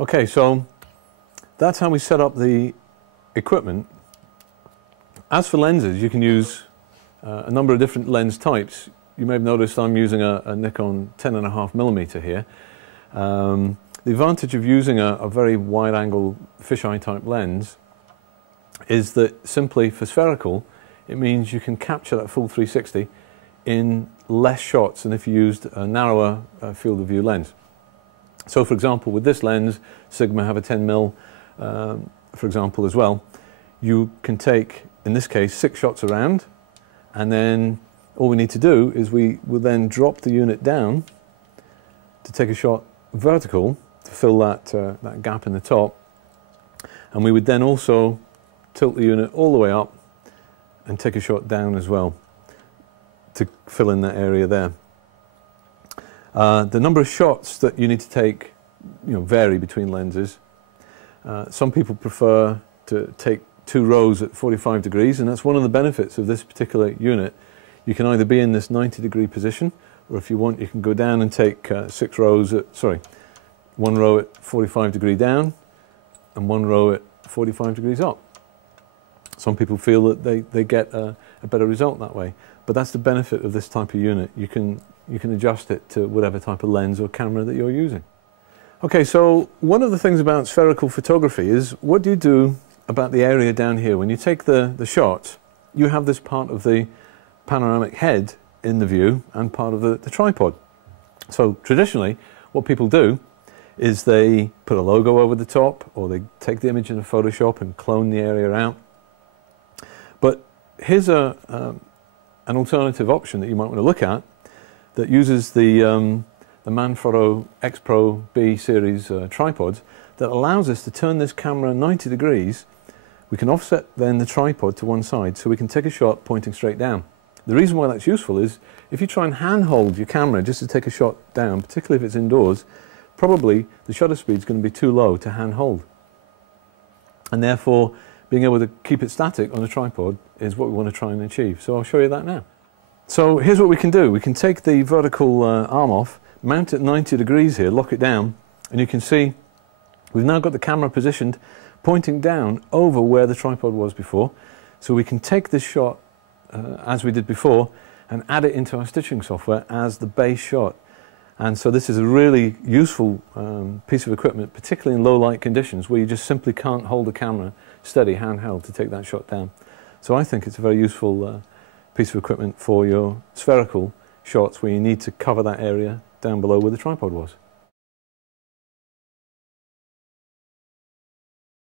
Okay, so that's how we set up the equipment. As for lenses, you can use a number of different lens types. You may have noticed I'm using a Nikon 10.5mm here. The advantage of using a very wide-angle fisheye type lens is that simply for spherical, it means you can capture that full 360 in less shots than if you used a narrower field of view lens. So for example, with this lens, Sigma have a 10mm, for example, as well. You can take, in this case, 6 shots around, and then all we need to do is we will then drop the unit down to take a shot vertical to fill that gap in the top, and we would then also tilt the unit all the way up and take a shot down as well to fill in that area there. The number of shots that you need to take, vary between lenses. Some people prefer to take 2 rows at 45 degrees, and that's one of the benefits of this particular unit. You can either be in this 90-degree position, or if you want, you can go down and take 6 rows at, 1 row at 45 degree down, and 1 row at 45 degrees up. Some people feel that they get a better result that way, but that's the benefit of this type of unit. You can adjust it to whatever type of lens or camera that you're using. Okay, so one of the things about spherical photography is, what do you do about the area down here? When you take the shot, you have this part of the panoramic head in the view and part of the tripod. So traditionally, what people do is they put a logo over the top, or they take the image in a Photoshop and clone the area out. But here's an alternative option that you might want to look at that uses the Manfrotto X Pro B series tripods that allows us to turn this camera 90 degrees. We can offset then the tripod to one side so we can take a shot pointing straight down. The reason why that's useful is if you try and handhold your camera just to take a shot down, particularly if it's indoors, probably the shutter speed is going to be too low to handhold. And therefore, being able to keep it static on a tripod is what we want to try and achieve. So I'll show you that now. So here's what we can do. We can take the vertical arm off, mount it 90 degrees here, lock it down, and you can see we've now got the camera positioned pointing down over where the tripod was before. So we can take this shot as we did before and add it into our stitching software as the base shot. And so this is a really useful piece of equipment, particularly in low light conditions where you just simply can't hold the camera steady handheld to take that shot down. So I think it's a very useful piece of equipment for your spherical shots where you need to cover that area down below where the tripod was.